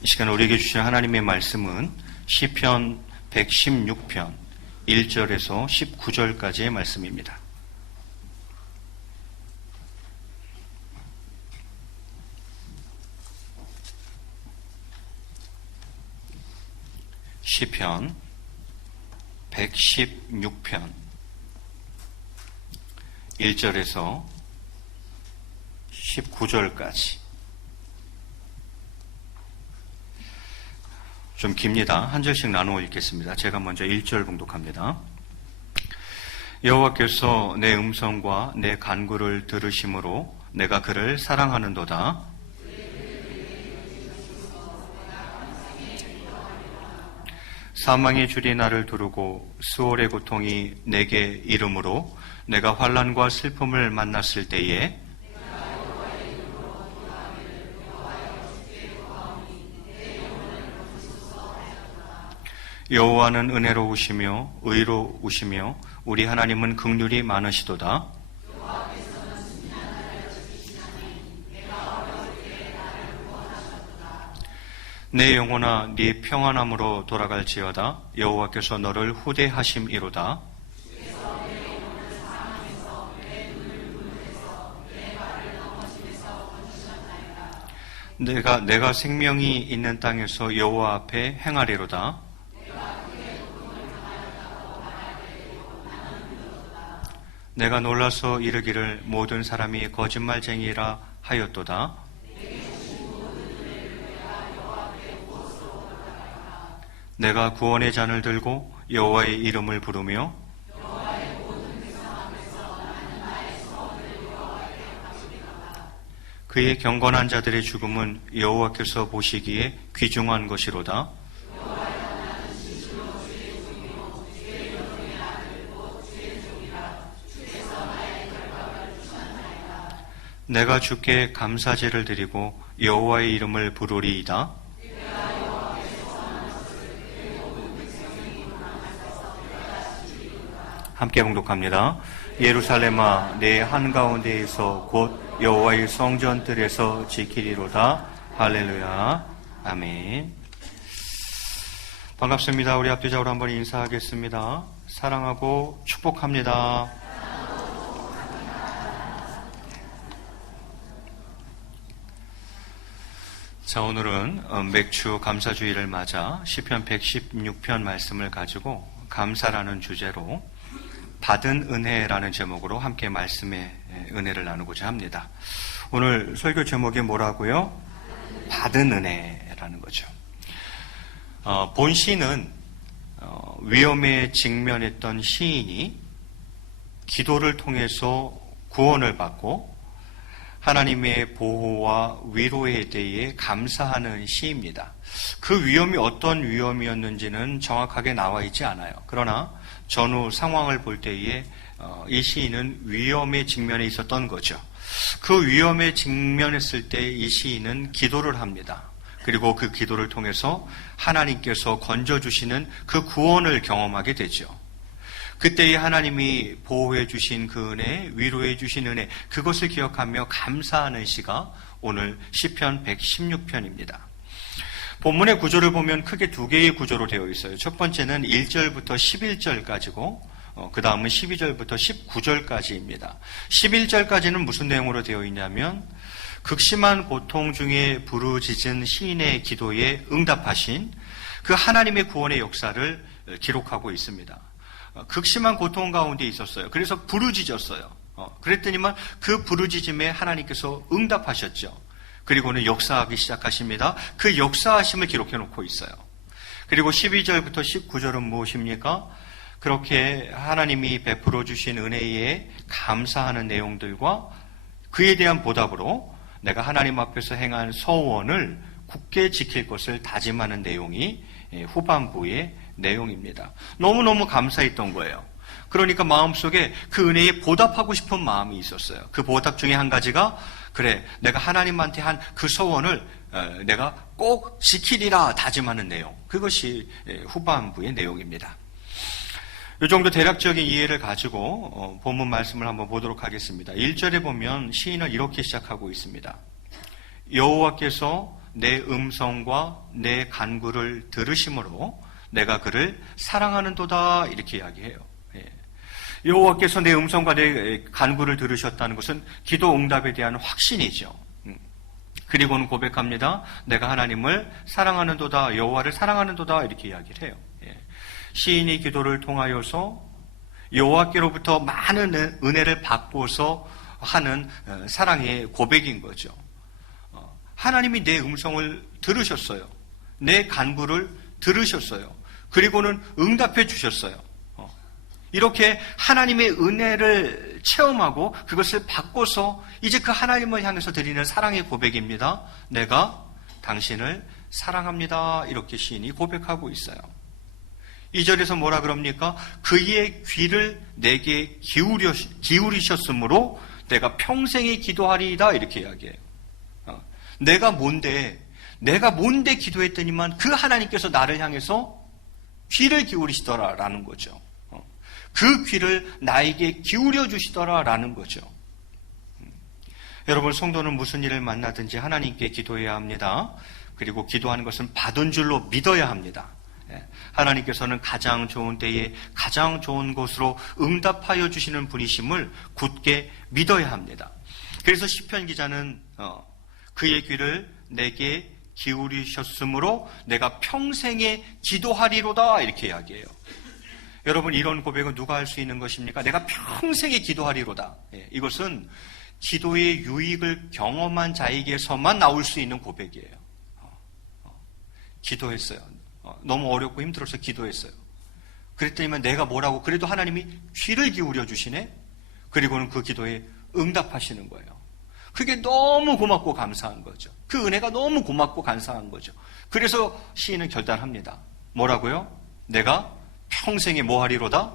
이 시간 우리에게 주신 하나님의 말씀은 시편 116편 1절에서 19절까지의 말씀입니다. 시편 116편 1절에서 19절까지. 좀 깁니다. 한 절씩 나누어 읽겠습니다. 제가 먼저 1절 봉독합니다. 여호와께서 내 음성과 내 간구를 들으심으로 내가 그를 사랑하는도다. 사망의 줄이 나를 두르고 수월의 고통이 내게 이름으로 내가 환난과 슬픔을 만났을 때에 여호와는 은혜로우시며 의로우시며 우리 하나님은 긍휼이 많으시도다. 내 영혼아 네 평안함으로 돌아갈지어다. 여호와께서 너를 후대하심이로다. 내가 생명이 있는 땅에서 여호와 앞에 행하리로다. 내가 놀라서 이르기를 모든 사람이 거짓말쟁이라 하였도다. 내가 구원의 잔을 들고 여호와의 이름을 부르며 그의 경건한 자들의 죽음은 여호와께서 보시기에 귀중한 것이로다. 내가 주께 감사제를 드리고 여호와의 이름을 부르리이다. 함께 봉독합니다. 예루살렘아 내 한가운데에서 곧 여호와의 성전들에서 지키리로다. 할렐루야. 아멘. 반갑습니다. 우리 앞뒤자로 한번 인사하겠습니다. 사랑하고 축복합니다. 자, 오늘은 맥주 감사주의를 맞아 시편 116편 말씀을 가지고 감사라는 주제로 받은 은혜라는 제목으로 함께 말씀의 은혜를 나누고자 합니다. 오늘 설교 제목이 뭐라고요? 받은 은혜라는 거죠. 본 시는 위험에 직면했던 시인이 기도를 통해서 구원을 받고 하나님의 보호와 위로에 대해 감사하는 시입니다. 그 위험이 어떤 위험이었는지는 정확하게 나와 있지 않아요. 그러나 전후 상황을 볼 때에 이 시인은 위험에 직면해 있었던 거죠. 그 위험에 직면했을 때 이 시인은 기도를 합니다. 그리고 그 기도를 통해서 하나님께서 건져주시는 그 구원을 경험하게 되죠. 그때에 하나님이 보호해 주신 그 은혜, 위로해 주신 은혜, 그것을 기억하며 감사하는 시가 오늘 시편 116편입니다. 본문의 구조를 보면 크게 두 개의 구조로 되어 있어요. 첫 번째는 1절부터 11절까지고 그 다음은 12절부터 19절까지입니다. 11절까지는 무슨 내용으로 되어 있냐면 극심한 고통 중에 부르짖은 시인의 기도에 응답하신 그 하나님의 구원의 역사를 기록하고 있습니다. 극심한 고통 가운데 있었어요. 그래서 부르짖었어요. 그랬더니만 그 부르짖음에 하나님께서 응답하셨죠. 그리고는 역사하기 시작하십니다. 그 역사하심을 기록해 놓고 있어요. 그리고 12절부터 19절은 무엇입니까? 그렇게 하나님이 베풀어 주신 은혜에 감사하는 내용들과 그에 대한 보답으로 내가 하나님 앞에서 행한 서원을 굳게 지킬 것을 다짐하는 내용이 후반부의 내용입니다. 너무너무 감사했던 거예요. 그러니까 마음속에 그 은혜에 보답하고 싶은 마음이 있었어요. 그 보답 중에 한 가지가 그래, 내가 하나님한테 한 그 소원을 내가 꼭 지키리라 다짐하는 내용. 그것이 후반부의 내용입니다. 이 정도 대략적인 이해를 가지고 본문 말씀을 한번 보도록 하겠습니다. 1절에 보면 시인은 이렇게 시작하고 있습니다. 여호와께서 내 음성과 내 간구를 들으심으로 내가 그를 사랑하는도다 이렇게 이야기해요. 여호와께서 내 음성과 내 간구를 들으셨다는 것은 기도 응답에 대한 확신이죠. 그리고는 고백합니다. 내가 하나님을 사랑하는도다, 여호와를 사랑하는도다 이렇게 이야기를 해요. 시인이 기도를 통하여서 여호와께로부터 많은 은혜를 받고서 하는 사랑의 고백인 거죠. 하나님이 내 음성을 들으셨어요. 내 간구를 들으셨어요. 그리고는 응답해 주셨어요. 이렇게 하나님의 은혜를 체험하고 그것을 받고서 이제 그 하나님을 향해서 드리는 사랑의 고백입니다. 내가 당신을 사랑합니다. 이렇게 시인이 고백하고 있어요. 2절에서 뭐라 그럽니까? 그의 귀를 내게 기울이셨으므로 내가 평생에 기도하리이다 이렇게 이야기해요. 내가 뭔데 기도했더니만 그 하나님께서 나를 향해서 귀를 기울이시더라라는 거죠. 그 귀를 나에게 기울여 주시더라라는 거죠. 여러분, 성도는 무슨 일을 만나든지 하나님께 기도해야 합니다. 그리고 기도하는 것은 받은 줄로 믿어야 합니다. 하나님께서는 가장 좋은 때에 가장 좋은 곳으로 응답하여 주시는 분이심을 굳게 믿어야 합니다. 그래서 시편 기자는 그의 귀를 내게 기울이셨으므로 내가 평생에 기도하리로다 이렇게 이야기해요. 여러분, 이런 고백은 누가 할 수 있는 것입니까? 내가 평생에 기도하리로다. 이것은 기도의 유익을 경험한 자에게서만 나올 수 있는 고백이에요. 기도했어요. 너무 어렵고 힘들어서 기도했어요. 그랬더니만 내가 뭐라고 그래도 하나님이 귀를 기울여 주시네. 그리고는 그 기도에 응답하시는 거예요. 그게 너무 고맙고 감사한 거죠. 그 은혜가 너무 고맙고 감사한 거죠. 그래서 시인은 결단합니다. 뭐라고요? 내가 평생에 뭐 하리로다?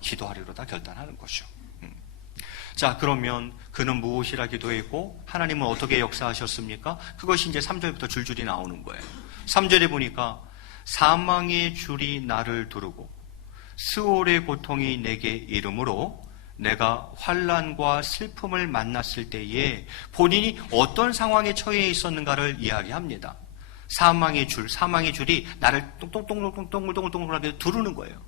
기도하리로다 결단하는 거죠. 자, 그러면 그는 무엇이라 기도했고 하나님은 어떻게 역사하셨습니까? 그것이 이제 3절부터 줄줄이 나오는 거예요. 3절에 보니까 사망의 줄이 나를 두르고 스올의 고통이 내게 이르므로 내가 환난과 슬픔을 만났을 때에 본인이 어떤 상황에 처해 있었는가를 이야기합니다. 사망의 줄이 나를 동글동글하게 두르는 거예요.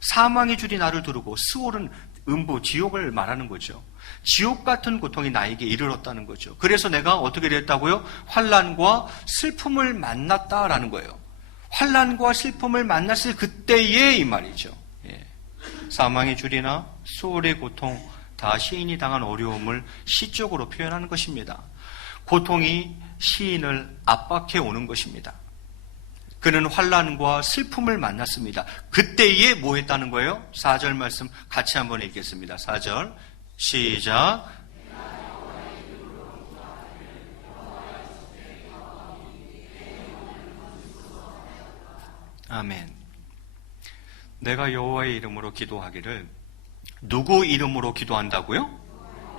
사망의 줄이 나를 두르고 스올은 음부, 지옥을 말하는 거죠. 지옥 같은 고통이 나에게 이르렀다는 거죠. 그래서 내가 어떻게 됐다고요? 환난과 슬픔을 만났다라는 거예요. 환난과 슬픔을 만났을 그때에 이 말이죠. 사망의 줄이나 스올의 고통, 다 시인이 당한 어려움을 시적으로 표현하는 것입니다. 고통이 시인을 압박해 오는 것입니다. 그는 환난과 슬픔을 만났습니다. 그때에 뭐 했다는 거예요? 4절 말씀 같이 한번 읽겠습니다. 4절 시작. 아멘. 내가 여호와의 이름으로 기도하기를 누구 이름으로 기도한다고요?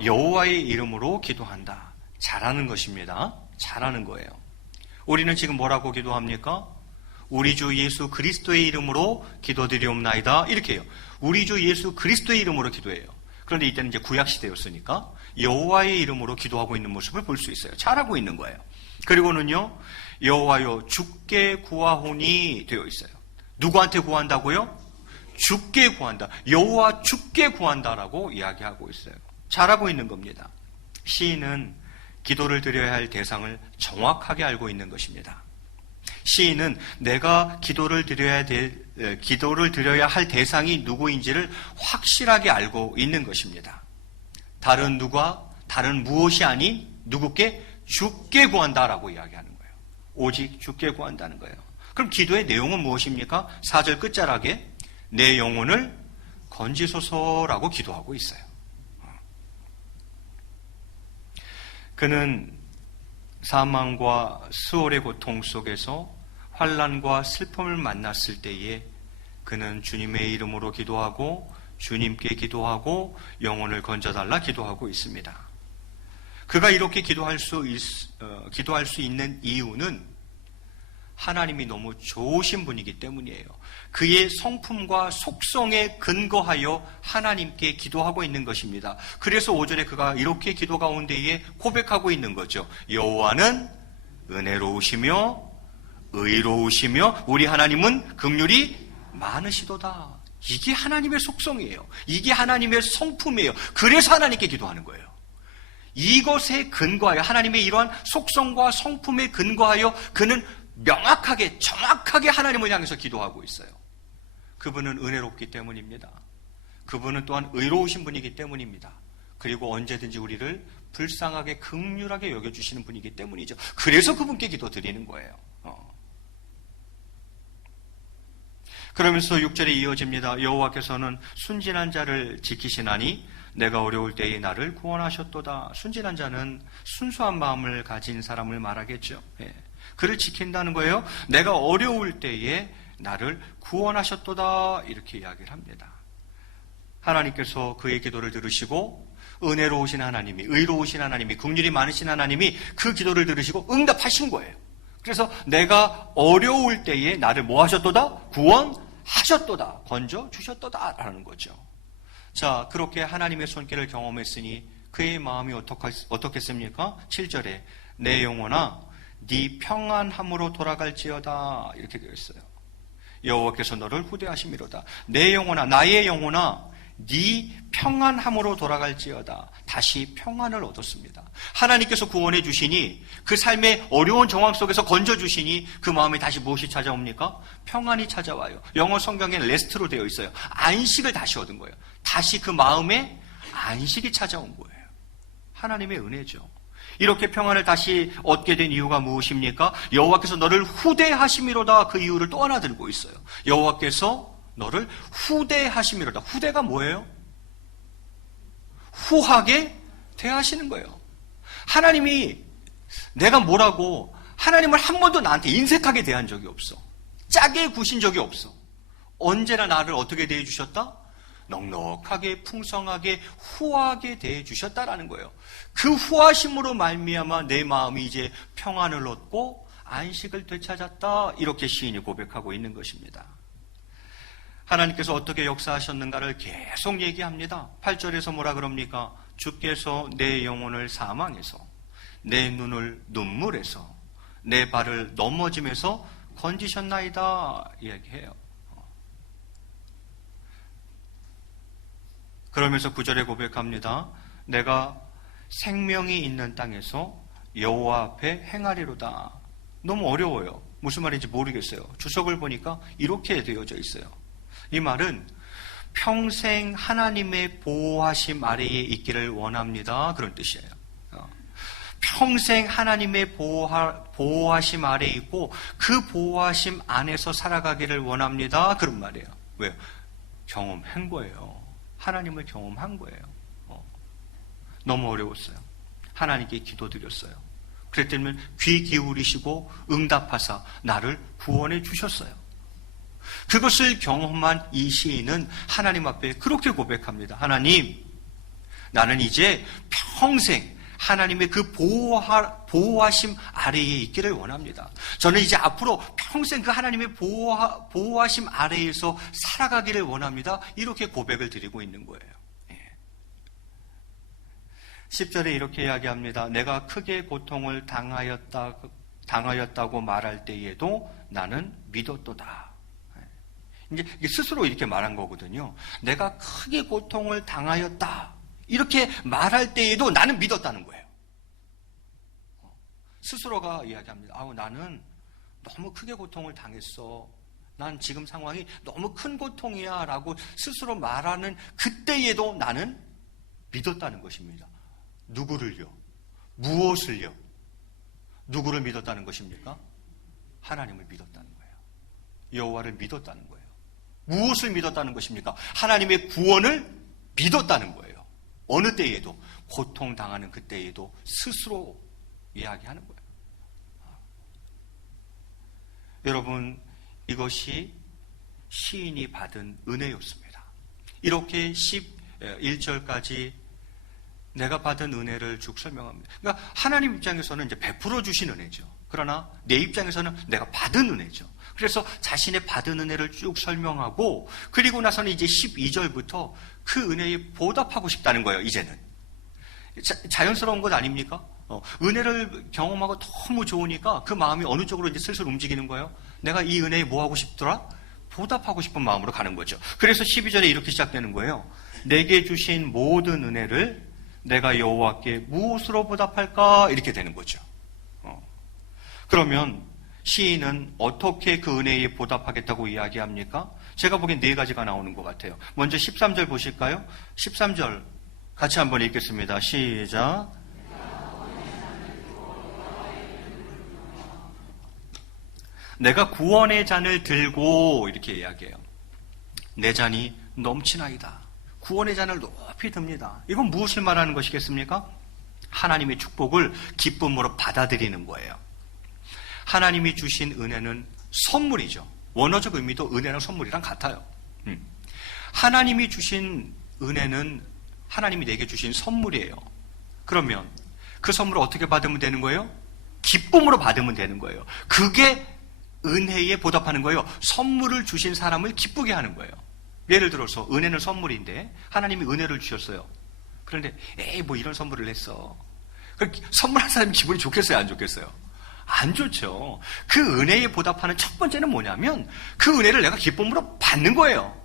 여호와의 이름으로 기도한다. 잘하는 것입니다. 잘하는 거예요. 우리는 지금 뭐라고 기도합니까? 우리 주 예수 그리스도의 이름으로 기도드리옵나이다. 이렇게 해요. 우리 주 예수 그리스도의 이름으로 기도해요. 그런데 이때는 이제 구약 시대였으니까 여호와의 이름으로 기도하고 있는 모습을 볼 수 있어요. 잘하고 있는 거예요. 그리고는요, 여호와여 주께 구하오니 되어 있어요. 누구한테 구한다고요? 주께 구한다. 여호와 주께 구한다라고 이야기하고 있어요. 잘하고 있는 겁니다. 시인은 기도를 드려야 할 대상을 정확하게 알고 있는 것입니다. 시인은 내가 기도를 드려야 할 대상이 누구인지를 확실하게 알고 있는 것입니다. 다른 무엇이 아닌 누구께 주께 구한다라고 이야기하는 거예요. 오직 주께 구한다는 거예요. 그럼 기도의 내용은 무엇입니까? 4절 끝자락에 내 영혼을 건지소서라고 기도하고 있어요. 그는 사망과 수월의 고통 속에서 환난과 슬픔을 만났을 때에 그는 주님의 이름으로 기도하고 주님께 기도하고 영혼을 건져달라 기도하고 있습니다. 그가 이렇게 기도할 수 있는 이유는 하나님이 너무 좋으신 분이기 때문이에요. 그의 성품과 속성에 근거하여 하나님께 기도하고 있는 것입니다. 그래서 5절에 그가 이렇게 기도 가운데에 고백하고 있는 거죠. 여호와는 은혜로우시며 의로우시며 우리 하나님은 긍휼이 많으시도다. 이게 하나님의 속성이에요. 이게 하나님의 성품이에요. 그래서 하나님께 기도하는 거예요. 이것에 근거하여, 하나님의 이러한 속성과 성품에 근거하여 그는 명확하게 정확하게 하나님을 향해서 기도하고 있어요. 그분은 은혜롭기 때문입니다. 그분은 또한 의로우신 분이기 때문입니다. 그리고 언제든지 우리를 불쌍하게 긍휼하게 여겨주시는 분이기 때문이죠. 그래서 그분께 기도 드리는 거예요. 그러면서 6절에 이어집니다. 여호와께서는 순진한 자를 지키시나니 내가 어려울 때에 나를 구원하셨도다. 순진한 자는 순수한 마음을 가진 사람을 말하겠죠. 그를 지킨다는 거예요. 내가 어려울 때에 나를 구원하셨도다. 이렇게 이야기를 합니다. 하나님께서 그의 기도를 들으시고 은혜로우신 하나님이, 의로우신 하나님이, 긍휼이 많으신 하나님이 그 기도를 들으시고 응답하신 거예요. 그래서 내가 어려울 때에 나를 뭐 하셨도다? 구원하셨도다. 건져주셨도다. 라는 거죠. 자, 그렇게 하나님의 손길을 경험했으니 그의 마음이 어떻겠습니까? 7절에 내 영혼아 네 평안함으로 돌아갈지어다. 이렇게 되어 있어요. 여호와께서 너를 후대하심이로다. 내 영혼아, 나의 영혼아 네 평안함으로 돌아갈지어다. 다시 평안을 얻었습니다. 하나님께서 구원해 주시니 그 삶의 어려운 정황 속에서 건져 주시니 그 마음에 다시 무엇이 찾아옵니까? 평안이 찾아와요. 영어 성경에 레스트로 되어 있어요. 안식을 다시 얻은 거예요. 다시 그 마음에 안식이 찾아온 거예요. 하나님의 은혜죠. 이렇게 평안을 다시 얻게 된 이유가 무엇입니까? 여호와께서 너를 후대하심이로다. 그 이유를 또 하나 들고 있어요. 여호와께서 너를 후대하심이로다. 후대가 뭐예요? 후하게 대하시는 거예요. 하나님이 내가 뭐라고 하나님을 한 번도 나한테 인색하게 대한 적이 없어. 짜게 구신 적이 없어. 언제나 나를 어떻게 대해 주셨다? 넉넉하게 풍성하게 후하게 대해 주셨다라는 거예요. 그 후하심으로 말미암아 내 마음이 이제 평안을 얻고 안식을 되찾았다. 이렇게 시인이 고백하고 있는 것입니다. 하나님께서 어떻게 역사하셨는가를 계속 얘기합니다. 8절에서 뭐라 그럽니까? 주께서 내 영혼을 사망에서, 내 눈을 눈물에서, 내 발을 넘어짐에서 건지셨나이다 이야기해요. 그러면서 9절에 고백합니다. 내가 생명이 있는 땅에서 여호와 앞에 행하리로다. 너무 어려워요. 무슨 말인지 모르겠어요. 주석을 보니까 이렇게 되어져 있어요. 이 말은 평생 하나님의 보호하심 아래에 있기를 원합니다. 그런 뜻이에요. 평생 하나님의 보호하심 아래에 있고 그 보호하심 안에서 살아가기를 원합니다. 그런 말이에요. 왜요? 경험한 거예요. 하나님을 경험한 거예요. 너무 어려웠어요. 하나님께 기도드렸어요. 그랬더니 귀 기울이시고 응답하사 나를 구원해 주셨어요. 그것을 경험한 이 시인은 하나님 앞에 그렇게 고백합니다. 하나님, 나는 이제 평생 하나님의 그 보호하심 아래에 있기를 원합니다. 저는 이제 앞으로 평생 그 하나님의 보호하심 아래에서 살아가기를 원합니다. 이렇게 고백을 드리고 있는 거예요. 10절에 이렇게 이야기합니다. 내가 크게 고통을 당하였다고 말할 때에도 나는 믿었도다. 이제 스스로 이렇게 말한 거거든요. 내가 크게 고통을 당하였다. 이렇게 말할 때에도 나는 믿었다는 거예요. 스스로가 이야기합니다. 나는 너무 크게 고통을 당했어. 난 지금 상황이 너무 큰 고통이야. 라고 스스로 말하는 그때에도 나는 믿었다는 것입니다. 누구를요? 무엇을요? 누구를 믿었다는 것입니까? 하나님을 믿었다는 거예요. 여호와를 믿었다는 거예요. 무엇을 믿었다는 것입니까? 하나님의 구원을 믿었다는 거예요. 어느 때에도, 고통당하는 그때에도 스스로 이야기하는 거예요. 여러분, 이것이 시인이 받은 은혜였습니다. 이렇게 11절까지 내가 받은 은혜를 쭉 설명합니다. 그러니까 하나님 입장에서는 이제 베풀어 주신 은혜죠. 그러나 내 입장에서는 내가 받은 은혜죠. 그래서 자신의 받은 은혜를 쭉 설명하고, 그리고 나서는 이제 12절부터 그 은혜에 보답하고 싶다는 거예요. 이제는 자연스러운 것 아닙니까? 은혜를 경험하고 너무 좋으니까 그 마음이 어느 쪽으로 이제 슬슬 움직이는 거예요. 내가 이 은혜에 뭐 하고 싶더라? 보답하고 싶은 마음으로 가는 거죠. 그래서 12절에 이렇게 시작되는 거예요. 내게 주신 모든 은혜를 내가 여호와께 무엇으로 보답할까? 이렇게 되는 거죠. 그러면 시인은 어떻게 그 은혜에 보답하겠다고 이야기합니까? 제가 보기엔 네 가지가 나오는 것 같아요. 먼저 13절 보실까요? 13절 같이 한번 읽겠습니다. 시작. 내가 구원의 잔을 들고 이렇게 이야기해요. 내 잔이 넘치나이다. 구원의 잔을 높이 듭니다. 이건 무엇을 말하는 것이겠습니까? 하나님의 축복을 기쁨으로 받아들이는 거예요. 하나님이 주신 은혜는 선물이죠. 원어적 의미도 은혜랑 선물이랑 같아요. 하나님이 주신 은혜는 하나님이 내게 주신 선물이에요. 그러면 그 선물을 어떻게 받으면 되는 거예요? 기쁨으로 받으면 되는 거예요. 그게 은혜에 보답하는 거예요. 선물을 주신 사람을 기쁘게 하는 거예요. 예를 들어서 은혜는 선물인데 하나님이 은혜를 주셨어요. 그런데 뭐 이런 선물을 했어. 선물한 사람이 기분이 좋겠어요? 안 좋겠어요? 안 좋죠. 그 은혜에 보답하는 첫 번째는 뭐냐면 그 은혜를 내가 기쁨으로 받는 거예요.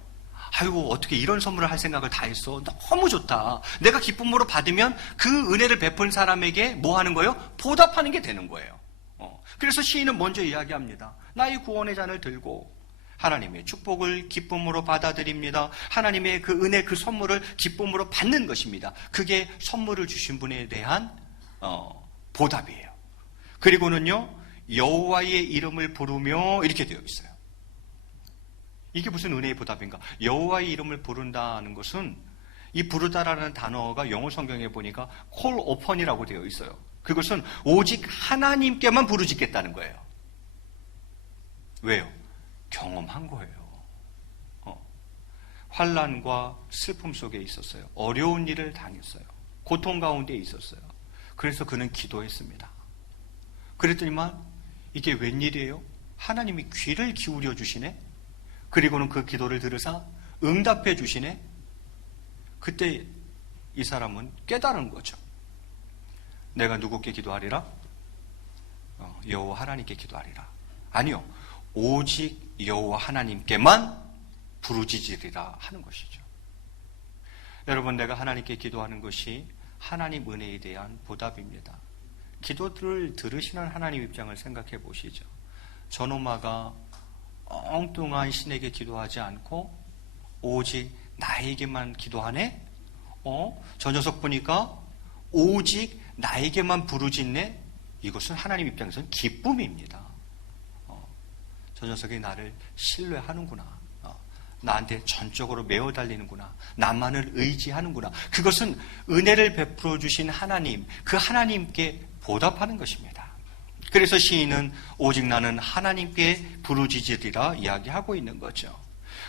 아이고 어떻게 이런 선물을 할 생각을 다 했어. 너무 좋다. 내가 기쁨으로 받으면 그 은혜를 베푼 사람에게 뭐 하는 거예요? 보답하는 게 되는 거예요. 그래서 시인은 먼저 이야기합니다. 나의 구원의 잔을 들고 하나님의 축복을 기쁨으로 받아들입니다. 하나님의 그 은혜, 그 선물을 기쁨으로 받는 것입니다. 그게 선물을 주신 분에 대한 보답이에요. 그리고는요, 여호와의 이름을 부르며 이렇게 되어 있어요. 이게 무슨 은혜의 보답인가? 여호와의 이름을 부른다는 것은 이 부르다라는 단어가 영어 성경에 보니까 call upon이라고 되어 있어요. 그것은 오직 하나님께만 부르짖겠다는 거예요. 왜요? 경험한 거예요. 환난과 슬픔 속에 있었어요. 어려운 일을 당했어요. 고통 가운데 있었어요. 그래서 그는 기도했습니다. 그랬더니만 이게 웬일이에요? 하나님이 귀를 기울여 주시네? 그리고는 그 기도를 들으사 응답해 주시네? 그때 이 사람은 깨달은 거죠. 내가 누구께 기도하리라? 여호와 하나님께 기도하리라. 아니요. 오직 여호와 하나님께만 부르짖으리라 하는 것이죠. 여러분, 내가 하나님께 기도하는 것이 하나님 은혜에 대한 보답입니다. 기도를 들으시는 하나님 입장을 생각해 보시죠. 저놈아가 엉뚱한 신에게 기도하지 않고 오직 나에게만 기도하네? 저 녀석 보니까 오직 나에게만 부르짖네? 이것은 하나님 입장에서는 기쁨입니다. 저 녀석이 나를 신뢰하는구나. 나한테 전적으로 메어 달리는구나. 나만을 의지하는구나. 그것은 은혜를 베풀어 주신 하나님, 그 하나님께 보답하는 것입니다. 그래서 시인은 오직 나는 하나님께 부르짖으리라 이야기하고 있는 거죠.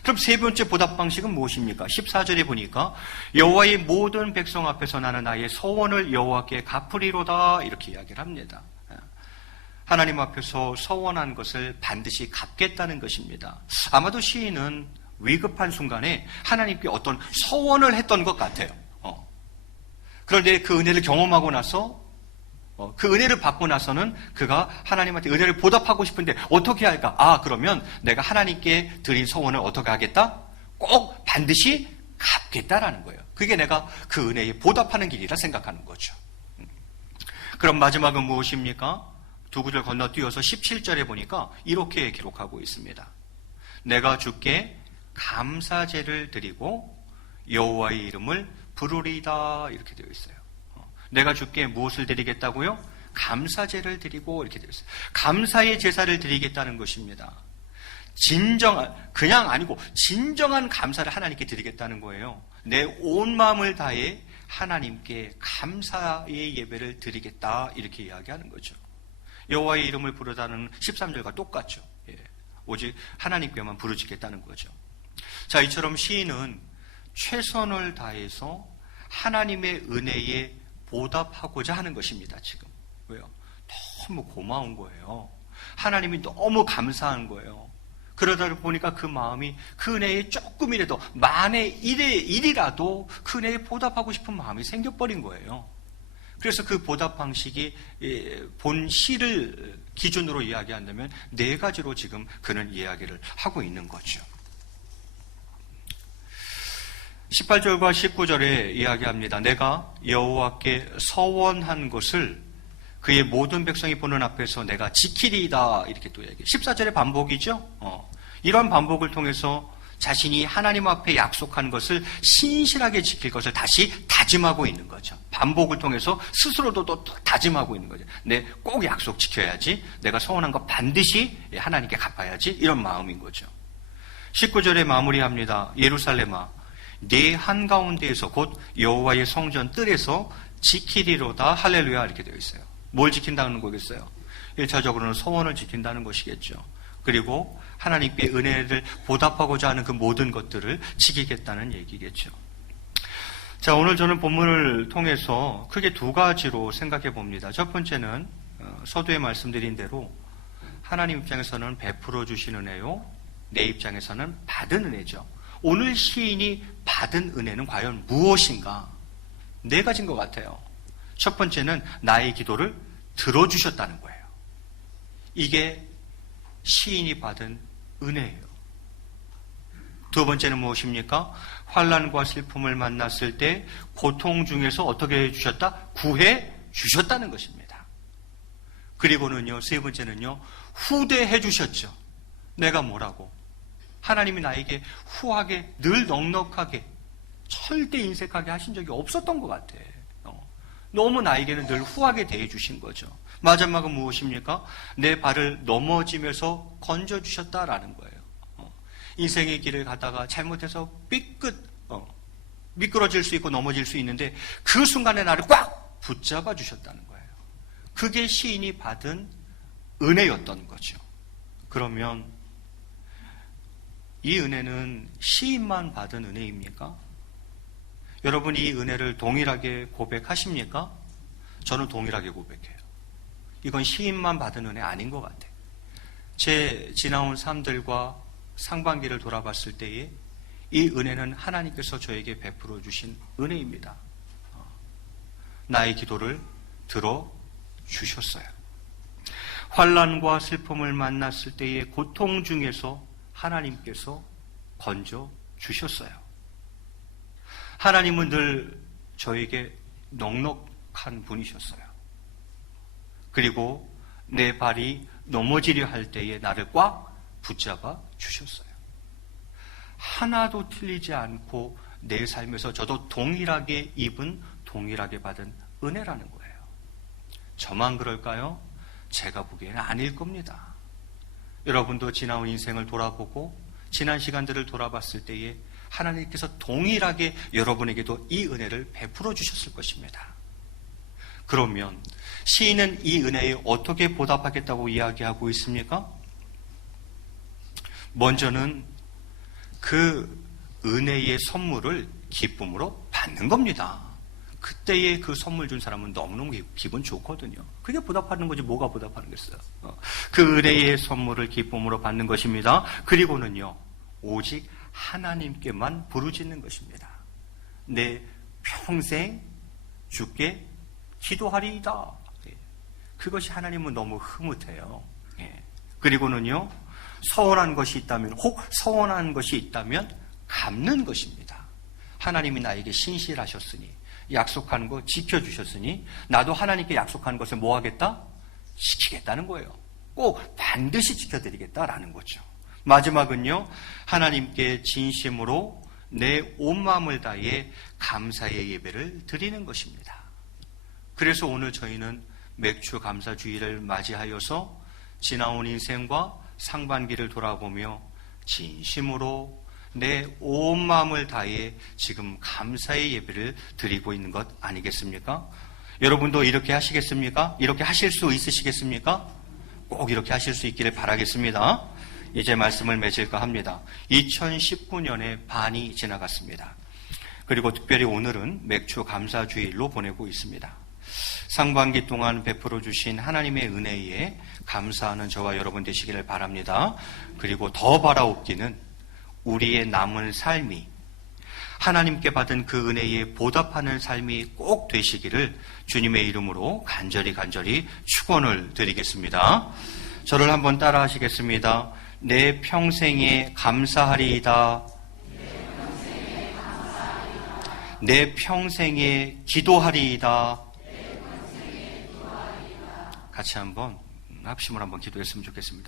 그럼 세 번째 보답 방식은 무엇입니까? 14절에 보니까 여호와의 모든 백성 앞에서 나는 나의 서원을 여호와께 갚으리로다 이렇게 이야기를 합니다. 하나님 앞에서 서원한 것을 반드시 갚겠다는 것입니다. 아마도 시인은 위급한 순간에 하나님께 어떤 서원을 했던 것 같아요. 그런데 그 은혜를 경험하고 나서 그 은혜를 받고 나서는 그가 하나님한테 은혜를 보답하고 싶은데 어떻게 할까? 그러면 내가 하나님께 드린 서원을 어떻게 하겠다? 꼭 반드시 갚겠다라는 거예요. 그게 내가 그 은혜에 보답하는 길이라 생각하는 거죠. 그럼 마지막은 무엇입니까? 두 구절 건너뛰어서 17절에 보니까 이렇게 기록하고 있습니다. 내가 주께 감사제를 드리고 여호와의 이름을 부르리다 이렇게 되어 있어요. 내가 주께 무엇을 드리겠다고요? 감사제를 드리고 이렇게 되어 있어요. 감사의 제사를 드리겠다는 것입니다. 그냥 아니고 진정한 감사를 하나님께 드리겠다는 거예요. 내 온 마음을 다해 하나님께 감사의 예배를 드리겠다 이렇게 이야기하는 거죠. 여호와의 이름을 부르다는 13절과 똑같죠. 오직 하나님께만 부르짖겠다는 거죠. 자, 이처럼 시인은 최선을 다해서 하나님의 은혜에 보답하고자 하는 것입니다. 지금 왜요? 너무 고마운 거예요. 하나님이 너무 감사한 거예요. 그러다 보니까 그 마음이 그 은혜에 조금이라도 만에 1의 1이라도 그 은혜에 보답하고 싶은 마음이 생겨버린 거예요. 그래서 그 보답 방식이 본 시를 기준으로 이야기한다면 네 가지로 지금 그는 이야기를 하고 있는 거죠. 18절과 19절에 이야기합니다. 내가 여호와께 서원한 것을 그의 모든 백성이 보는 앞에서 내가 지키리이다. 이렇게 또 얘기해요. 14절의 반복이죠. 이런 반복을 통해서 자신이 하나님 앞에 약속한 것을 신실하게 지킬 것을 다시 다짐하고 있는 거죠. 반복을 통해서 스스로도 또 다짐하고 있는 거죠. 내 꼭 약속 지켜야지. 내가 서원한 거 반드시 하나님께 갚아야지. 이런 마음인 거죠. 19절에 마무리합니다. 예루살렘아, 네 한가운데에서 곧 여호와의 성전 뜰에서 지키리로다. 할렐루야. 이렇게 되어 있어요. 뭘 지킨다는 거겠어요? 1차적으로는 서원을 지킨다는 것이겠죠. 그리고 하나님께 은혜를 보답하고자 하는 그 모든 것들을 지키겠다는 얘기겠죠. 자, 오늘 저는 본문을 통해서 크게 두 가지로 생각해 봅니다. 첫 번째는 서두에 말씀드린 대로 하나님 입장에서는 베풀어 주신 은혜요, 내 입장에서는 받은 은혜죠. 오늘 시인이 받은 은혜는 과연 무엇인가? 네 가지인 것 같아요. 첫 번째는 나의 기도를 들어주셨다는 거예요. 이게 시인이 받은 은혜예요. 두 번째는 무엇입니까? 환난과 슬픔을 만났을 때 고통 중에서 어떻게 해주셨다? 구해 주셨다는 것입니다. 그리고는요, 세 번째는요, 후대해 주셨죠. 내가 뭐라고? 하나님이 나에게 후하게, 늘 넉넉하게, 절대 인색하게 하신 적이 없었던 것 같아. 너무 나에게는 늘 후하게 대해 주신 거죠. 마지막은 무엇입니까? 내 발을 넘어지면서 건져주셨다라는 거예요. 인생의 길을 가다가 잘못해서 미끄러질 수 있고 넘어질 수 있는데 그 순간에 나를 꽉 붙잡아 주셨다는 거예요. 그게 시인이 받은 은혜였던 거죠. 그러면 이 은혜는 시인만 받은 은혜입니까? 여러분, 이 은혜를 동일하게 고백하십니까? 저는 동일하게 고백해요. 이건 시인만 받은 은혜 아닌 것 같아요. 제 지나온 삶들과 상반기를 돌아봤을 때에 이 은혜는 하나님께서 저에게 베풀어 주신 은혜입니다. 나의 기도를 들어주셨어요. 환난과 슬픔을 만났을 때의 고통 중에서 하나님께서 건져주셨어요. 하나님은 늘 저에게 넉넉한 분이셨어요. 그리고 내 발이 넘어지려 할 때에 나를 꽉 붙잡아 주셨어요. 하나도 틀리지 않고 내 삶에서 저도 동일하게 입은, 동일하게 받은 은혜라는 거예요. 저만 그럴까요? 제가 보기에는 아닐 겁니다. 여러분도 지나온 인생을 돌아보고 지난 시간들을 돌아봤을 때에 하나님께서 동일하게 여러분에게도 이 은혜를 베풀어 주셨을 것입니다. 그러면 시인은 이 은혜에 어떻게 보답하겠다고 이야기하고 있습니까? 먼저는 그 은혜의 선물을 기쁨으로 받는 겁니다. 그때에 그 선물 준 사람은 너무너무 기분 좋거든요. 그게 보답하는 거지 뭐가 보답하는 거겠어요. 그 은혜의 선물을 기쁨으로 받는 것입니다. 그리고는요, 오직 하나님께만 부르짖는 것입니다. 내 평생 주께 기도하리이다. 그것이 하나님은 너무 흐뭇해요. 그리고는요, 서운한 것이 있다면, 혹 서운한 것이 있다면 갚는 것입니다. 하나님이 나에게 신실하셨으니, 약속한 거 지켜주셨으니 나도 하나님께 약속한 것을 뭐 하겠다? 지키겠다는 거예요. 꼭 반드시 지켜드리겠다라는 거죠. 마지막은요, 하나님께 진심으로 내 온 마음을 다해 감사의 예배를 드리는 것입니다. 그래서 오늘 저희는 맥주 감사주의를 맞이하여서 지나온 인생과 상반기를 돌아보며 진심으로 내 온 마음을 다해 지금 감사의 예배를 드리고 있는 것 아니겠습니까? 여러분도 이렇게 하시겠습니까? 이렇게 하실 수 있으시겠습니까? 꼭 이렇게 하실 수 있기를 바라겠습니다. 이제 말씀을 맺을까 합니다. 2019년의 반이 지나갔습니다. 그리고 특별히 오늘은 맥주 감사주일로 보내고 있습니다. 상반기 동안 베풀어 주신 하나님의 은혜에 감사하는 저와 여러분 되시기를 바랍니다. 그리고 더 바라옵기는 우리의 남은 삶이 하나님께 받은 그 은혜에 보답하는 삶이 꼭 되시기를 주님의 이름으로 간절히 축원을 드리겠습니다. 저를 한번 따라 하시겠습니다. 내 평생에 감사하리이다. 내 평생에 기도하리이다. 같이 한번 합심을 한번 기도했으면 좋겠습니다.